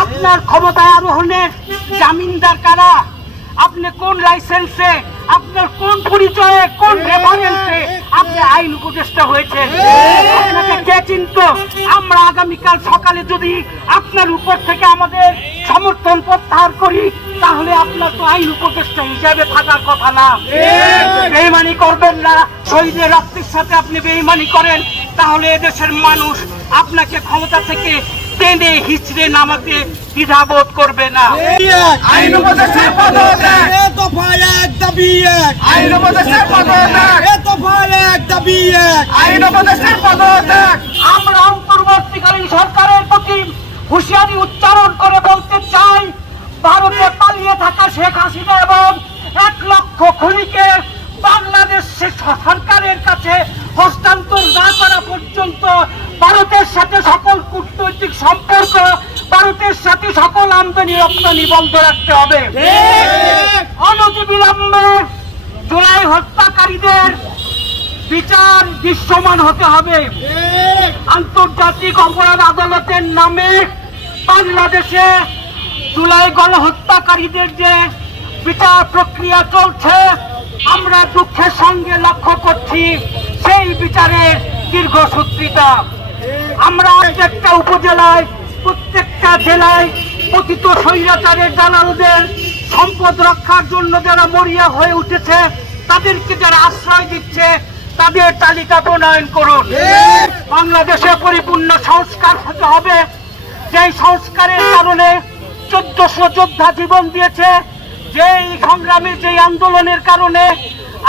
আপনার ক্ষমতায় আরোহণের জামিনদার কারা? আপনি কোন লাইসেন্সে আপনার কোন পরিচয়ে? কোন রেফারেন্সে আপনি আইন উপদেষ্টা হয়েছে আপনাকে কে চিনত? আমরা আগামীকাল সকালে যদি আপনার উপর থেকে আমাদের সমর্থন প্রত্যাহার করি, তাহলে আপনার তো আইন উপদেষ্টা হিসাবে থাকার কথা না। বেইমানি করবেন না। শহীদের রক্তের সাথে আপনি বেইমানি করেন। তাহলে এদেশের মানুষ আপনাকে ক্ষমতা থেকে টেনে হিচড়ে নামাতে দ্বিধাবোধ করবে না। আইন উপদেষ্টার পদত্যাগ। দফায় এক দাবি এক। আইন উপদেষ্টার পদত্যাগ। দফায় এক দাবি এক। আইন উপদেষ্টার পদত্যাগ। আমরা অন্তর্বর্তীকালীন সরকারের প্রতি হুঁশিয়ারি উচ্চারণ করে বলতে চাই ভারতে পালিয়ে থাকা শেখ হাসিনা এবং এক লক্ষ খুনিকে বাংলাদেশ সরকারের কাছে হস্তান্তর না করা পর্যন্ত ভারতের সাথে সকল কূটনৈতিক সম্পর্ক ভারতের সাথে সকল আমদানি রপ্তানি বন্ধ রাখতে হবে। অনতিবিলম্বে জুলাই হত্যাকারীদের বিচার দৃশ্যমান হতে হবে। আন্তর্জাতিক অপরাধ আদালতের নামে বাংলাদেশে জুলাই গণহত্যাকারীদের যে বিচার প্রক্রিয়া চলছে আমরা দুঃখের সঙ্গে লক্ষ্য করছি সেই বিচারের দীর্ঘসূত্রিতা আমরা একটা উপজেলায়, প্রত্যেকটা জেলায় পতিত স্বৈরাচারের দালালদের সম্পদ রক্ষার জন্য যারা মরিয়া হয়ে উঠেছে, তাদেরকে যারা আশ্রয় দিচ্ছে, তাদের তালিকা প্রণয়ন করুন। বাংলাদেশে পরিপূর্ণ সংস্কার হতে হবে। যেই সংস্কারের কারণে চোদ্দশো যোদ্ধা জীবন দিয়েছে, যেই সংগ্রামে, যেই আন্দোলনের কারণে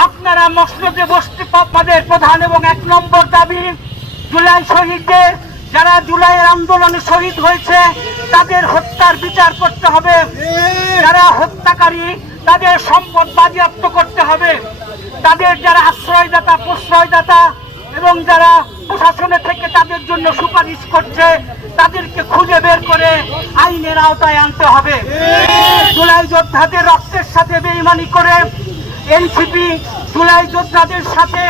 আপনারা মসনদে বসতে আমাদের প্রধান এবং এক নম্বর দাবি জুলাই শহীদদের, যারা জুলাইয়ের আন্দোলনে শহীদ হয়েছে, তাদের হত্যার বিচার করতে হবে। যারা হত্যাকারী, তাদের সম্পদ বাজেয়াপ্ত করতে হবে। তাদের যারা আশ্রয়দাতা, প্রশ্রয়দাতা এবং যারা প্রশাসনের থেকে তাদের জন্য সুপারিশ করছে, তাদেরকে খুঁজে বের করে আইনের আওতায় আনতে হবে। জুলাই যোদ্ধাদের রক্তের সাথে বেইমানি করে এনসিপি জুলাই যোদ্ধাদের সাথে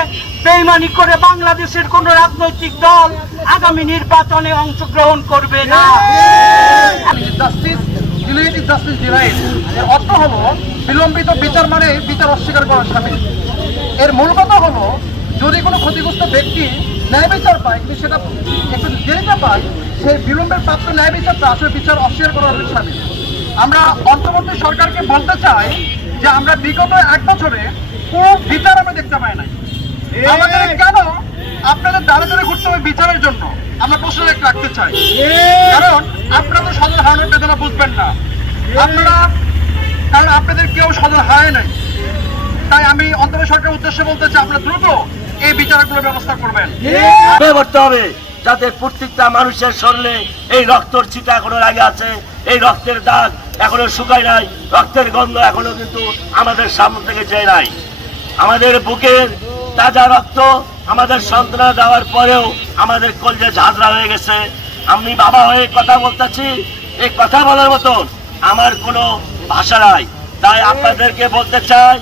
বেইমানি করে বাংলাদেশের কোন রাজনৈতিক দল আগামী নির্বাচনে অংশগ্রহণ করবে না। অর্থ হলো বিলম্বিত বিচার মানে বিচার অস্বীকার করার সামিল। এর মূল কথা হলো, যদি কোনো ক্ষতিগ্রস্ত ব্যক্তি ন্যায় বিচার পায়, কিন্তু সেটা একটু দেরিতে পায়, সেই বিলম্বের প্রাপ্ত ন্যায় বিচারটা আসলে বিচার অস্বীকার করার সামিল। আমরা অন্তর্বর্তী সরকারকে বলতে চাই যে আমরা বিগত এক বছরে কোনো বিচার আমরা দেখতে পাই নাই। আমাদের কেন? আপনাদের দাঁড়ে দাঁড়ে ঘুরতে হবে বিচারের জন্য। আমরা প্রশ্ন রাখতে চাই। কারণ আপনারা তো সদর হারানোর বেদনা বুঝবেন না। আপনারা কারণ আপনাদের কেউ সদর হারায় নাই। তাই আমি অন্তর্বর্তী সরকারের উদ্দেশ্যে বলতে চাই আপনারা দ্রুত এই বিচারগুলোর ব্যবস্থা করবেন। করতে হবে যাতে প্রত্যেকটা মানুষের শরীরে এই রক্তর ছিটা এখনও লাগে আছে। এই রক্তের দাগ এখনও শুকায় নাই। রক্তের গন্ধ এখনও কিন্তু আমাদের সামনে থেকে যায় নাই। আমাদের বুকের তাজা রক্ত আমাদের সন্তান দেওয়ার পরেও আমাদের কলজে ঝাঁঝরা হয়ে গেছে। আমি বাবা হয়ে কথা বলতেছি, এই কথা বলার মতন আমার কোনো ভাষা নাই। তাই আপনাদেরকে বলতে চাই,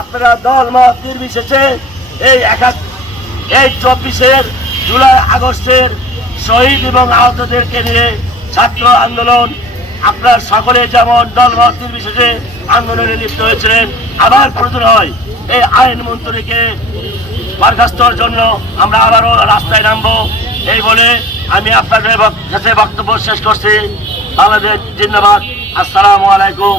আপনারা দল মত নির্বিশেষে এই একা এই চব্বিশের জুলাই আগস্টের শহীদ এবং আহতদেরকে নিয়ে ছাত্র আন্দোলন, আপনার সকলে যেমন দল দলমত নির্বিশেষে আন্দোলনে লিপ্ত হয়েছিলেন, আবার প্রয়োজন হয়। এই আইন মন্ত্রীকে বরখাস্তর জন্য আমরা আবারও রাস্তায় নামবো। এই বলে আমি আপনাদের কাছে বক্তব্য শেষ করছি। বাংলাদেশ জিন্দাবাদ। আসসালামু আলাইকুম।